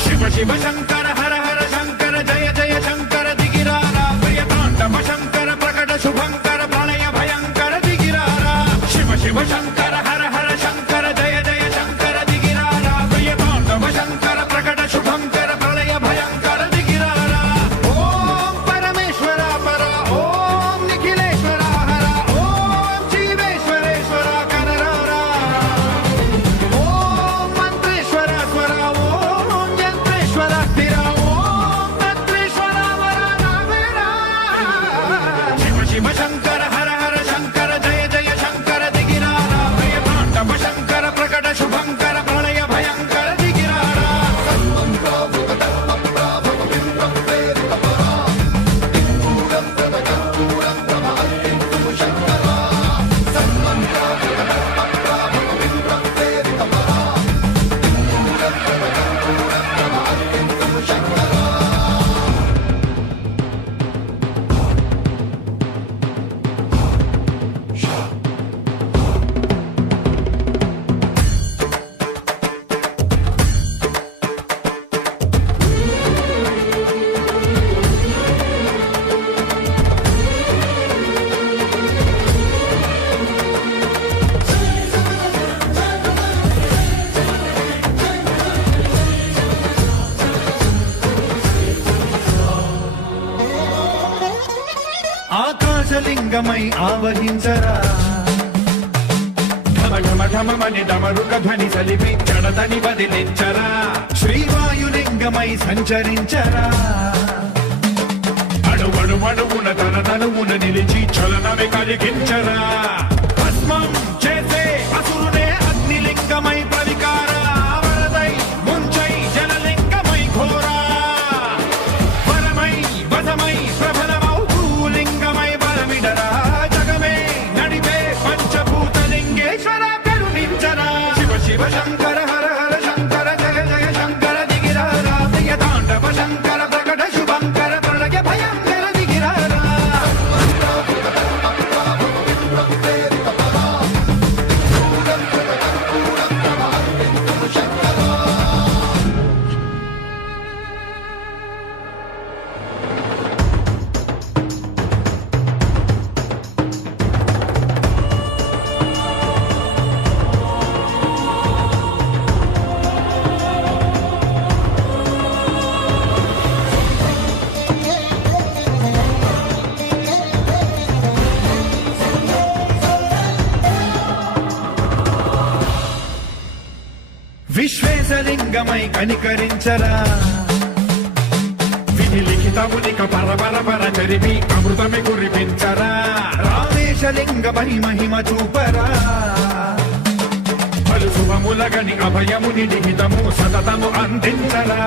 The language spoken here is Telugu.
శివ శివ శంకర హర హర శంకర జయ జయ శంకర దిగిరారా ప్రియతాండవ శంకర ప్రకట శుభంకర ప్రళయ భయంకర దిగిరారా శివ శివ శంకర హర హర శంకర జయ జయ శంకర దిగిరారా ప్రియతాండవ శంకర ప్రకట శుభంకర ప్రళయ భయంకర దిగిరారా ఓం పరమేశ్వర పర ఓం నిఖిలేశ్వర హర ఓం జీవేశ్వరేశ్వర కరరారా ఓం మంత్రేశ్వర స్వర ఓం యంత్రేశ్వర స్థిర ఓం తంత్రేశ్వర వర నావేరా శివ శివ శంకర హర హర శంకర జయ జయ శంకర దిగిరారా ప్రియతాండవ శంకర ప్రకట శుభంకర ప్రళయ భయంకర దిగిరారా ఆకాశలింగమై ఆవహించరా ఢమ ఢమ ఢమమని డమరుక ధ్వని సలిపి జడదని వదిలించరా శ్రీవాయులింగమై సంచరించరా అణువణువున తన తనువున నిలిచి చలనమే కలిగించరా భస్మం చేసే అసురునే అగ్నిలింగమై ప్రవికారా వరదై ముంచై జలలింగమై ఘోరా వరమై వధమై ప్రబలమౌ భూలింగమై బలమిడరా జగమే నడిపే పంచభూతలింగేశ్వర కరుణించరా శివ శివ శంకర హర హర శంకర జయ జయ శంకర దిగిరారా ప్రియతాండవ శంకర ప్రకట శుభంకర ప్రళయ భయంకర దిగిరారా విశ్వేశలింగమై కనికరించరా విధి లిఖితమునిక పరపర చరిపి అమృతమి కురిపించరా రామేశలింగమై మహిమ చూపరా పలు శుభములగని అభయముని నిహితము సతతము అందించరా